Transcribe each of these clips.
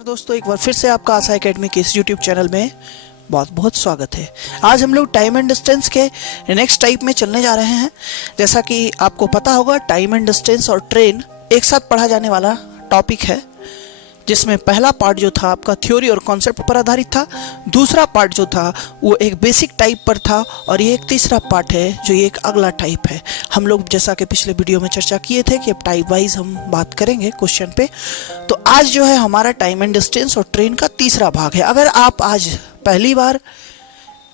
नमस्कार दोस्तों, एक बार फिर से आपका आशा एकेडमी के इस यूट्यूब चैनल में बहुत बहुत स्वागत है। आज हम लोग टाइम एंड डिस्टेंस के नेक्स्ट टाइप में चलने जा रहे हैं। जैसा कि आपको पता होगा, टाइम एंड डिस्टेंस और ट्रेन एक साथ पढ़ा जाने वाला टॉपिक है, जिसमें पहला पार्ट जो था आपका थ्योरी और कॉन्सेप्ट पर आधारित था, दूसरा पार्ट जो था वो एक बेसिक टाइप पर था, और ये एक तीसरा पार्ट है जो ये एक अगला टाइप है। हम लोग जैसा कि पिछले वीडियो में चर्चा किए थे कि अब टाइप वाइज हम बात करेंगे क्वेश्चन पे। तो आज जो है हमारा टाइम एंड डिस्टेंस और ट्रेन का तीसरा भाग है। अगर आप आज पहली बार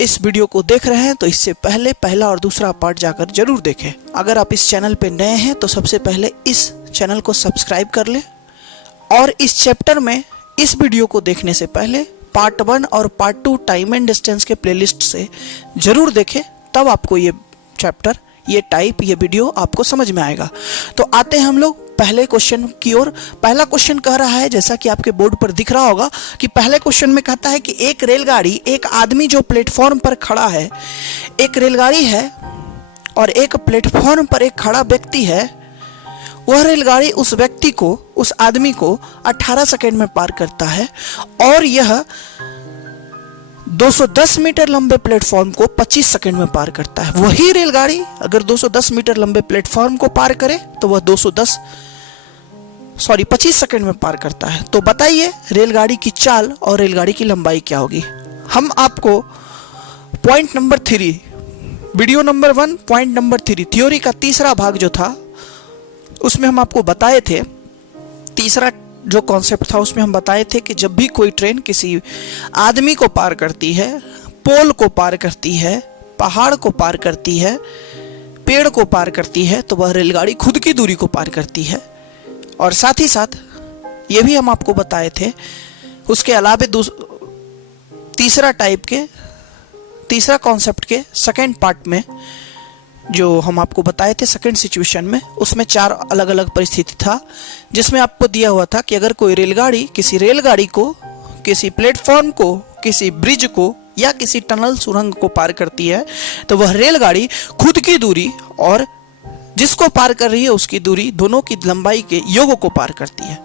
इस वीडियो को देख रहे हैं तो इससे पहले पहला और दूसरा पार्ट जाकर जरूर देखें। अगर आप इस चैनल पे नए हैं तो सबसे पहले इस चैनल को सब्सक्राइब कर लें, और इस चैप्टर में इस वीडियो को देखने से पहले पार्ट 1 और पार्ट 2 टाइम एंड डिस्टेंस के प्लेलिस्ट से जरूर देखें, तब आपको ये चैप्टर, ये टाइप, ये वीडियो आपको समझ में आएगा। तो आते हैं हम लोग पहले क्वेश्चन की ओर। पहला क्वेश्चन कह रहा है, जैसा कि आपके बोर्ड पर दिख रहा होगा, कि पहले क्वेश्चन में कहता है कि एक रेलगाड़ी, एक आदमी जो प्लेटफॉर्म पर खड़ा है, एक रेलगाड़ी है और एक प्लेटफॉर्म पर एक खड़ा व्यक्ति है, वह रेलगाड़ी उस व्यक्ति को, उस आदमी को 18 सेकंड में पार करता है, और यह 210 मीटर लंबे प्लेटफॉर्म को 25 सेकंड में पार करता है। वही रेलगाड़ी अगर 210 मीटर लंबे प्लेटफॉर्म को पार करे तो वह 25 सेकंड में पार करता है। तो बताइए रेलगाड़ी की चाल और रेलगाड़ी की लंबाई क्या होगी। हम आपको point number 3, video number 1 point number 3, theory का तीसरा भाग जो था उसमें हम आपको बताए थे, तीसरा जो कॉन्सेप्ट था उसमें हम बताए थे कि जब भी कोई ट्रेन किसी आदमी को पार करती है, पोल को पार करती है, पहाड़ को पार करती है, पेड़ को पार करती है, तो वह रेलगाड़ी खुद की दूरी को पार करती है। और साथ ही साथ ये भी हम आपको बताए थे, उसके अलावा तीसरा टाइप के, तीसरा कॉन्सेप्ट के सेकेंड पार्ट में जो हम आपको बताए थे सेकंड सिचुएशन में, उसमें 4 अलग अलग परिस्थिति था, जिसमें आपको दिया हुआ था कि अगर कोई रेलगाड़ी किसी रेलगाड़ी को, किसी प्लेटफॉर्म को, किसी ब्रिज को या किसी टनल सुरंग को पार करती है, तो वह रेलगाड़ी खुद की दूरी और जिसको पार कर रही है उसकी दूरी, दोनों की लंबाई के योग को पार करती है।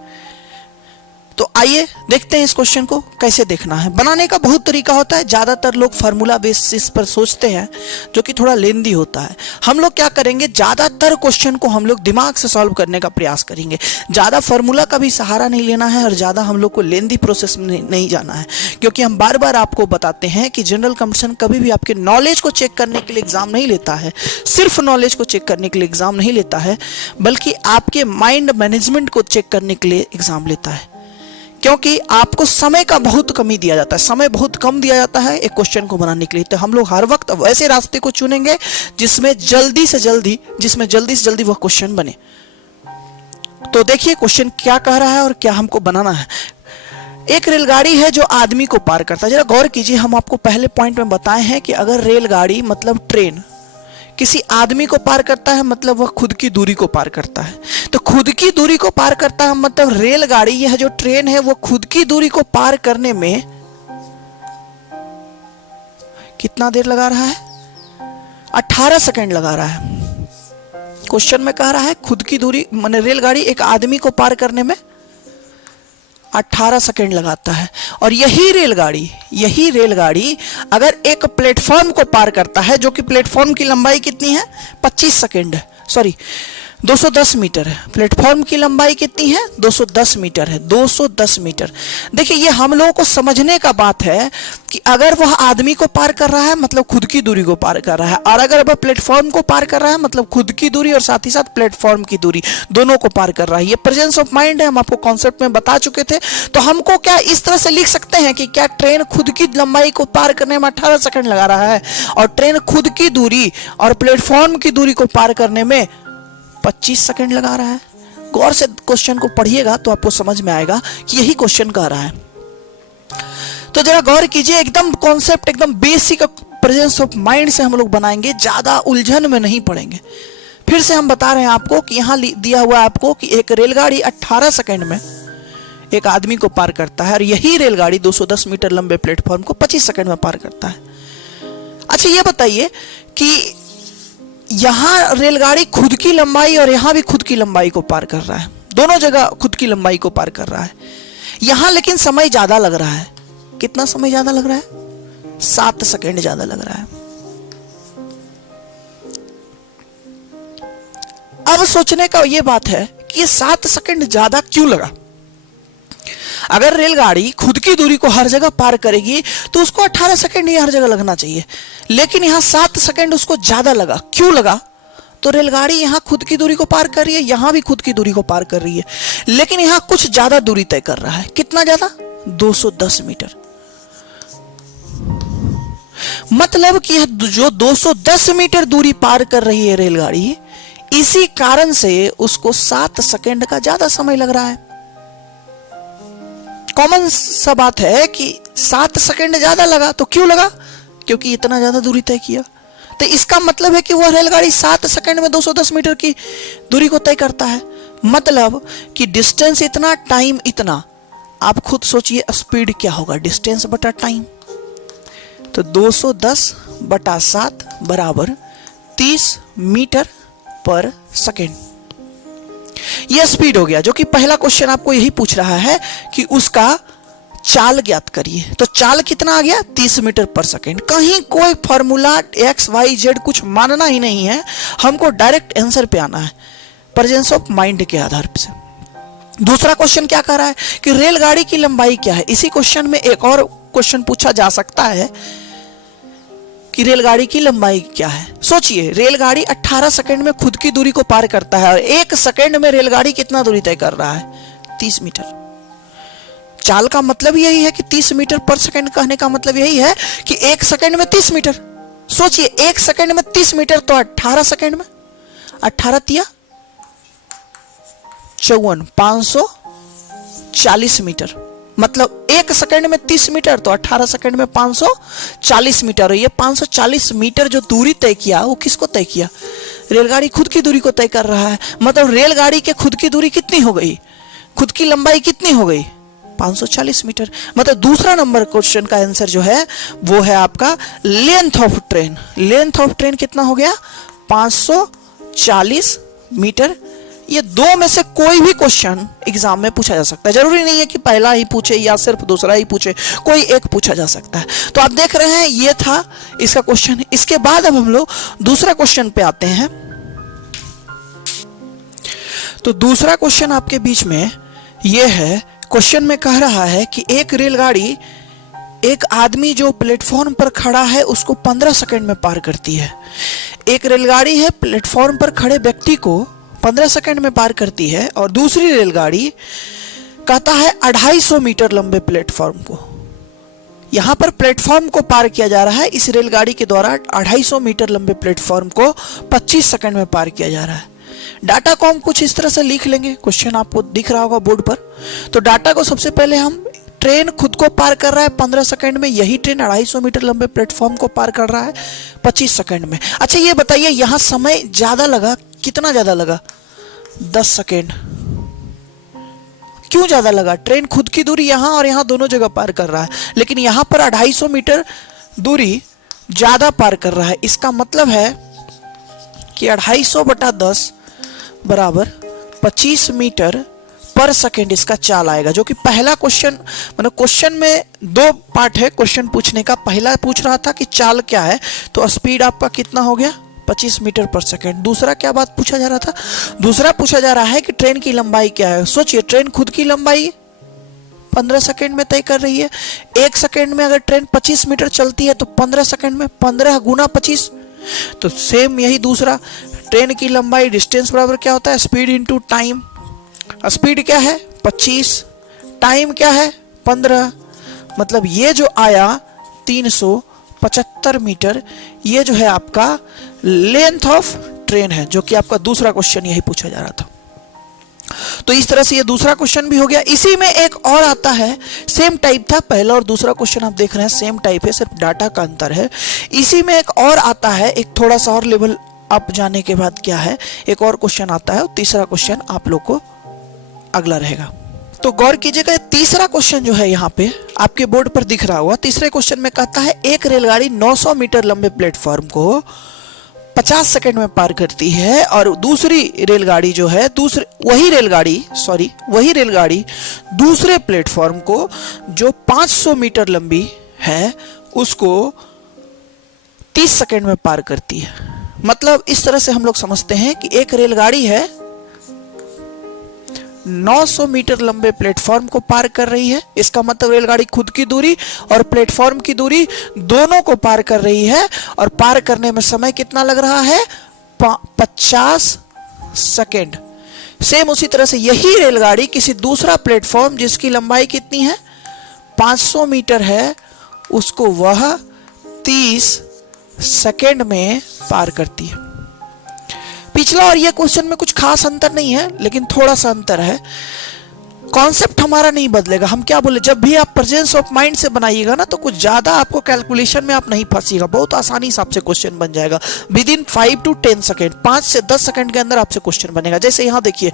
तो आइए देखते हैं इस क्वेश्चन को कैसे देखना है। बनाने का बहुत तरीका होता है, ज्यादातर लोग फार्मूला बेसिस पर सोचते हैं, जो कि थोड़ा लेंदी होता है। हम लोग क्या करेंगे, ज्यादातर क्वेश्चन को हम लोग दिमाग से सॉल्व करने का प्रयास करेंगे। ज्यादा फार्मूला का भी सहारा नहीं लेना है और ज्यादा हम लोग को लेंदी प्रोसेस में नहीं जाना है, क्योंकि हम बार बार आपको बताते हैं कि जनरल कंपटीशन कभी भी आपके नॉलेज को चेक करने के लिए एग्जाम नहीं लेता है, सिर्फ नॉलेज को चेक करने के लिए एग्जाम नहीं लेता है, बल्कि आपके माइंड मैनेजमेंट को चेक करने के लिए एग्जाम लेता है। क्योंकि आपको समय का बहुत कमी दिया जाता है, समय बहुत कम दिया जाता है एक क्वेश्चन को बनाने के लिए। तो हम लोग हर वक्त वैसे रास्ते को चुनेंगे जिसमें जल्दी से जल्दी वह क्वेश्चन बने। तो देखिए क्वेश्चन क्या कह रहा है और क्या हमको बनाना है। एक रेलगाड़ी है जो आदमी को पार करता है। जरा गौर कीजिए, हम आपको पहले पॉइंट में बताए हैं कि अगर रेलगाड़ी मतलब ट्रेन किसी आदमी को पार करता है, मतलब वह खुद की दूरी को पार करता है। तो खुद की दूरी को पार करता है मतलब रेलगाड़ी, यह जो ट्रेन है वो खुद की दूरी को पार करने में कितना देर लगा रहा है, 18 सेकंड लगा रहा है। क्वेश्चन में कह रहा है खुद की दूरी माने रेलगाड़ी एक आदमी को पार करने में 18 सेकंड लगाता है। और यही रेलगाड़ी अगर एक प्लेटफॉर्म को पार करता है, जो कि प्लेटफॉर्म की लंबाई कितनी है, 25 सेकंड है, सॉरी 210 मीटर है। प्लेटफॉर्म की लंबाई कितनी है, 210 मीटर है, 210 मीटर। देखिए ये हम लोगों को समझने का बात है कि अगर वह आदमी को पार कर रहा है मतलब खुद की दूरी को पार कर रहा है, और अगर वह प्लेटफॉर्म को पार कर रहा है मतलब खुद की दूरी और साथ ही साथ प्लेटफॉर्म की दूरी, दोनों को पार कर रहा है। ये प्रेजेंस ऑफ माइंड है, हम आपको कॉन्सेप्ट में बता चुके थे। तो हमको क्या इस तरह से लिख सकते हैं कि क्या ट्रेन खुद की लंबाई को पार करने में 18 सेकंड लगा रहा है, और ट्रेन खुद की दूरी और प्लेटफॉर्म की दूरी को पार करने में 25 सेकंड लगा रहा है। गौर से क्वेश्चन को पढ़िएगा तो आपको समझ में आएगा कि यही क्वेश्चन कह रहा है। तो जरा गौर कीजिए, एकदम कॉन्सेप्ट एकदम बेसिक प्रेजेंस ऑफ माइंड से हम लोग बनाएंगे, ज्यादा उलझन में नहीं पड़ेंगे। फिर से हम बता रहे हैं आपको कि यहां दिया हुआ है आपको कि एक रेलगाड़ी 18 सेकंड में एक आदमी को पार करता है, और यही रेलगाड़ी 210 मीटर लंबे प्लेटफॉर्म को 25 सेकंड में पार करता है। अच्छा ये बताइए कि यहां रेलगाड़ी खुद की लंबाई और यहां भी खुद की लंबाई को पार कर रहा है, दोनों जगह खुद की लंबाई को पार कर रहा है। यहां लेकिन समय ज्यादा लग रहा है। कितना समय ज्यादा लग रहा है? 7 सेकंड ज्यादा लग रहा है। अब सोचने का ये बात है कि ये 7 सेकंड ज्यादा क्यों लगा? अगर रेलगाड़ी खुद की दूरी को हर जगह पार करेगी तो उसको 18 सेकंड ही हर जगह लगना चाहिए, लेकिन यहां 7 सेकंड उसको ज्यादा लगा। क्यों लगा? तो रेलगाड़ी यहां खुद की दूरी को पार कर रही है, यहां भी खुद की दूरी को पार कर रही है, लेकिन यहां कुछ ज्यादा दूरी तय कर रहा है। कितना ज्यादा? 210 मीटर। मतलब कि जो 210 मीटर दूरी पार कर रही है रेलगाड़ी, इसी कारण से उसको 7 सेकंड का ज्यादा समय लग रहा है। कॉमन सा बात है कि 7 सेकंड ज्यादा लगा। तो क्यों लगा? क्योंकि इतना ज्यादा दूरी तय किया। तो इसका मतलब है कि वह रेलगाड़ी 7 सेकंड में 210 मीटर की दूरी को तय करता है। मतलब कि डिस्टेंस इतना, टाइम इतना। आप खुद सोचिए स्पीड क्या होगा, डिस्टेंस बटा टाइम। तो 210 बटा 7 बराबर 30 मीटर पर सेकेंड। यह स्पीड हो गया, जो कि पहला क्वेश्चन आपको यही पूछ रहा है कि उसका चाल ज्ञात करिए। तो चाल कितना आ गया? 30 मीटर पर सेकेंड। कहीं कोई फॉर्मूला एक्स वाई जेड कुछ मानना ही नहीं है, हमको डायरेक्ट आंसर पे आना है प्रेजेंस ऑफ माइंड के आधार से। दूसरा क्वेश्चन क्या कह रहा है कि रेलगाड़ी की लंबाई क्या है। इसी क्वेश्चन में एक और क्वेश्चन पूछा जा सकता है कि रेलगाड़ी की लंबाई क्या है। सोचिए, रेलगाड़ी 18 सेकंड में खुद की दूरी को पार करता है और 1 सेकंड में रेलगाड़ी कितना दूरी तय कर रहा है? 30 मीटर। चाल का मतलब यही है कि 30 मीटर पर सेकंड। कहने का मतलब यही है कि 1 सेकंड में 30 मीटर। सोचिए, 1 सेकंड में 30 मीटर तो 18 सेकंड में 18 तिया 54, 540 मीटर। मतलब 1 सेकंड में 30 मीटर तो 18 सेकंड में 540 मीटर। और ये 540 मीटर जो दूरी तय किया, वो किसको तय किया? रेलगाड़ी खुद की दूरी को तय कर रहा है। मतलब रेलगाड़ी के खुद की दूरी कितनी हो गई? खुद की लंबाई कितनी हो गई? 540 मीटर। मतलब दूसरा नंबर क्वेश्चन का आंसर जो है वो है आपका length of train. Length of train कितना हो गया? 540 मीटर। ये दो में से कोई भी क्वेश्चन एग्जाम में पूछा जा सकता है। जरूरी नहीं है कि पहला ही पूछे या सिर्फ दूसरा ही पूछे, कोई एक पूछा जा सकता है। तो आप देख रहे हैं ये था इसका क्वेश्चन। इसके बाद अब हम लोग दूसरा क्वेश्चन पे आते हैं। तो दूसरा क्वेश्चन आपके बीच में ये है, क्वेश्चन में कह रहा है कि एक रेलगाड़ी एक आदमी जो प्लेटफॉर्म पर खड़ा है उसको 15 सेकंड में पार करती है। एक रेलगाड़ी है प्लेटफॉर्म पर खड़े व्यक्ति को 15 सेकंड में पार करती है, और दूसरी रेलगाड़ी कहता है 250 मीटर लंबे प्लेटफॉर्म को। यहां पर प्लेटफॉर्म को पार किया जा रहा है इस रेलगाड़ी के द्वारा। 250 मीटर लंबे प्लेटफॉर्म को 25 सेकंड में पार किया जा रहा है। डाटा को हम कुछ इस तरह से लिख लेंगे, क्वेश्चन आपको दिख रहा होगा बोर्ड पर। तो डाटा को सबसे पहले हम, ट्रेन खुद को पार कर रहा है 15 सेकंड में, यही ट्रेन 250 मीटर लंबे प्लेटफॉर्म को पार कर रहा है 25 सेकंड में। अच्छा ये बताइए, यहां समय ज्यादा लगा, कितना ज्यादा लगा? 10 सेकंड। क्यों ज्यादा लगा? ट्रेन खुद की दूरी यहां और यहां दोनों जगह पार कर रहा है, लेकिन यहां पर 250 मीटर दूरी ज्यादा पार कर रहा है। इसका मतलब है कि 250 बटा 10 बराबर 25 मीटर पर सेकेंड इसका चाल आएगा। जो कि पहला क्वेश्चन, मतलब क्वेश्चन में दो पार्ट है क्वेश्चन पूछने का। पहला पूछ रहा था कि चाल क्या है, तो स्पीड आपका कितना हो गया? 25 मीटर पर सेकेंड। दूसरा क्या बात पूछा जा रहा था? दूसरा पूछा जा रहा है कि ट्रेन की लंबाई क्या है। सोचिए, ट्रेन खुद की लंबाई 15 सेकेंड में तय कर रही है। 1 सेकेंड में अगर ट्रेन 25 मीटर चलती है तो 15 सेकेंड में 15 गुना 25। तो सेम यही दूसरा, ट्रेन की लंबाई डिस्टेंस बराबर क्या होता है? Speed into time. स्पीड क्या है? 25, टाइम क्या है? 15। मतलब ये जो आया 375 मीटर, ये जो है आपका लेंथ ऑफ ट्रेन है, जो कि आपका दूसरा क्वेश्चन यही पूछा जा रहा था। तो इस तरह से ये दूसरा क्वेश्चन भी हो गया। इसी में एक और आता है, सेम टाइप था, पहला और दूसरा क्वेश्चन आप देख रहे हैं सेम टाइप है, सिर्फ डाटा का अंतर है। इसी में एक और आता है, एक थोड़ा सा और लेवल अप जाने के बाद क्या है, एक और क्वेश्चन आता है। तीसरा क्वेश्चन आप लोग को अगला रहेगा। तो गौर कीजिएगा, तीसरा क्वेश्चन जो है यहाँ पे आपके बोर्ड पर दिख रहा हुआ। तीसरे क्वेश्चन में कहता है एक रेलगाड़ी 900 मीटर लंबे प्लेटफॉर्म को 50 सेकंड में पार करती है, और दूसरी रेलगाड़ी जो है वही रेलगाड़ी दूसरे प्लेटफॉर्म को जो 500 मीटर लंबी है उसको 30 सेकंड में पार करती है। मतलब इस तरह से हम लोग समझते हैं कि एक रेलगाड़ी है 900 मीटर लंबे प्लेटफॉर्म को पार कर रही है। इसका मतलब रेलगाड़ी खुद की दूरी और प्लेटफॉर्म की दूरी दोनों को पार कर रही है, और पार करने में समय कितना लग रहा है? 50 सेकंड। सेम उसी तरह से यही रेलगाड़ी किसी दूसरा प्लेटफॉर्म जिसकी लंबाई कितनी है? 500 मीटर है, उसको वह 30 सेकंड में पार करती है। पिछला और ये क्वेश्चन में कुछ खास अंतर नहीं है, लेकिन थोड़ा सा अंतर है। कॉन्सेप्ट हमारा नहीं बदलेगा। हम क्या बोले, जब भी आप प्रेजेंस ऑफ माइंड से बनाइएगा ना, तो कुछ ज्यादा आपको कैलकुलेशन में आप नहीं फंसीगा, बहुत आसानी से आपसे क्वेश्चन बन जाएगा। विद इन 5 to 10 सेकेंड, 5 से 10 सेकंड के अंदर आपसे क्वेश्चन बनेगा। जैसे यहाँ देखिए,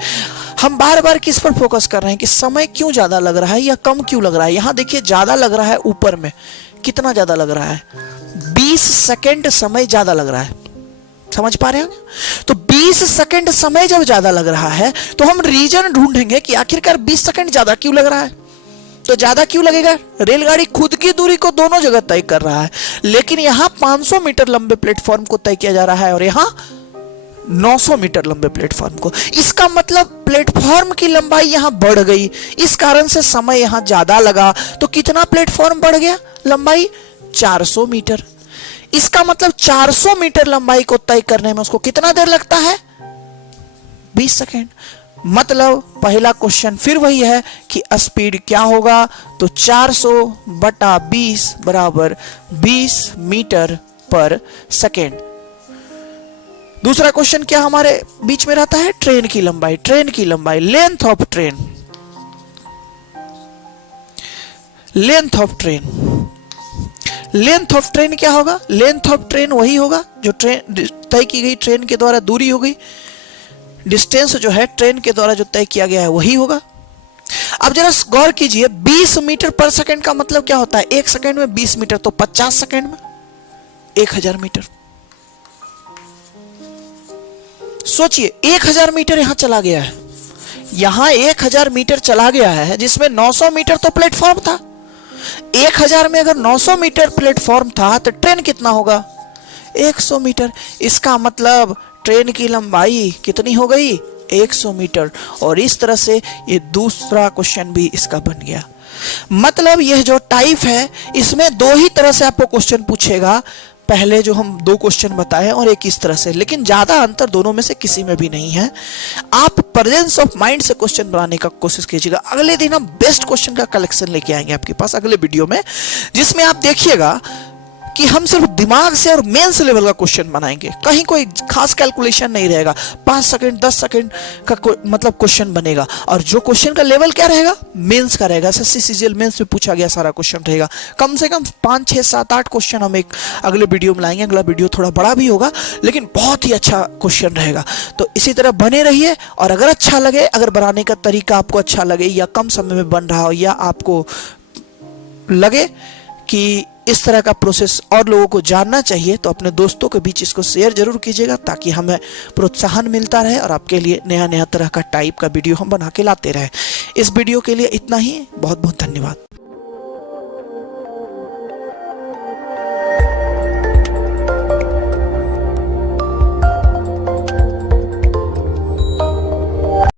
हम बार बार किस पर फोकस कर रहे हैं कि समय क्यों ज्यादा लग रहा है या कम क्यों लग रहा है। यहाँ देखिए ज्यादा लग रहा है ऊपर में, कितना ज्यादा लग रहा है? 20 सेकंड समय ज्यादा लग रहा है। समझ पा रहे हैं? तो 20 सेकंड समय जब ज्यादा लग रहा है तो हम रीजन ढूंढेंगे कि आखिरकार 20 सेकंड ज्यादा क्यों लग रहा है। तो ज्यादा क्यों लगेगा? रेलगाड़ी खुद की दूरी को दोनों जगह तय कर रहा है, लेकिन यहां 500 मीटर लंबे प्लेटफॉर्म को तय किया जा रहा है और यहां 900 मीटर लंबे प्लेटफॉर्म को। इसका मतलब प्लेटफॉर्म की लंबाई यहां बढ़ गई, इस कारण से समय यहां ज्यादा लगा। तो कितना प्लेटफॉर्म बढ़ गया? लंबाई 400 मीटर। इसका मतलब 400 मीटर लंबाई को तय करने में उसको कितना देर लगता है? 20 सेकेंड। मतलब पहला क्वेश्चन फिर वही है कि स्पीड क्या होगा? तो 400 बटा 20 बराबर 20 मीटर पर सेकेंड। दूसरा क्वेश्चन क्या हमारे बीच में रहता है? ट्रेन की लंबाई। ट्रेन की लंबाई, length of train. Length of train, length of train क्या होगा? लेंथ ऑफ ट्रेन वही होगा जो ट्रेन तय की गई ट्रेन के द्वारा दूरी हो गई। डिस्टेंस जो है ट्रेन के द्वारा जो तय किया गया है वही होगा। अब जरा गौर कीजिए, 20 मीटर पर सेकंड का मतलब क्या होता है? 1 सेकंड में 20 मीटर, तो 50 सेकंड में 1000 मीटर। सोचिए 1000 मीटर यहां चला गया है, यहां 1000 मीटर चला गया है, जिसमें 900 मीटर तो प्लेटफॉर्म था। 1000 में अगर 900 मीटर प्लेटफॉर्म था तो ट्रेन कितना होगा? 100 मीटर। इसका मतलब ट्रेन की लंबाई कितनी हो गई? 100 मीटर। और इस तरह से ये दूसरा क्वेश्चन भी इसका बन गया। मतलब यह जो टाइप है इसमें दो ही तरह से आपको क्वेश्चन पूछेगा। पहले जो हम 2 क्वेश्चन बताए और एक इस तरह से, लेकिन ज्यादा अंतर दोनों में से किसी में भी नहीं है। आप प्रेजेंस ऑफ माइंड से क्वेश्चन बनाने का कोशिश कीजिएगा। अगले दिन हम बेस्ट क्वेश्चन का कलेक्शन लेके आएंगे आपके पास अगले वीडियो में, जिसमें आप देखिएगा कि हम सिर्फ दिमाग से और मेंस लेवल का क्वेश्चन बनाएंगे। कहीं कोई खास कैलकुलेशन नहीं रहेगा। 5 सेकंड 10 सेकंड का मतलब क्वेश्चन बनेगा, और जो क्वेश्चन का लेवल क्या रहेगा? मेंस का रहेगा। एसएससी सीजीएल मेंस में पूछा गया सारा क्वेश्चन रहेगा। कम से कम 5 6 7 8 क्वेश्चन हम एक अगले वीडियो में लाएंगे। अगला वीडियो थोड़ा बड़ा भी होगा, लेकिन बहुत ही अच्छा क्वेश्चन रहेगा। तो इसी तरह बने रहिए, और अगर अच्छा लगे, अगर बनाने का तरीका आपको अच्छा लगे, या कम समय में बन रहा हो, या आपको लगे कि इस तरह का प्रोसेस और लोगों को जानना चाहिए, तो अपने दोस्तों के बीच इसको शेयर जरूर कीजिएगा, ताकि हमें प्रोत्साहन मिलता रहे और आपके लिए नया नया तरह का टाइप का वीडियो हम बना के लाते रहे। इस वीडियो के लिए इतना ही। बहुत बहुत धन्यवाद।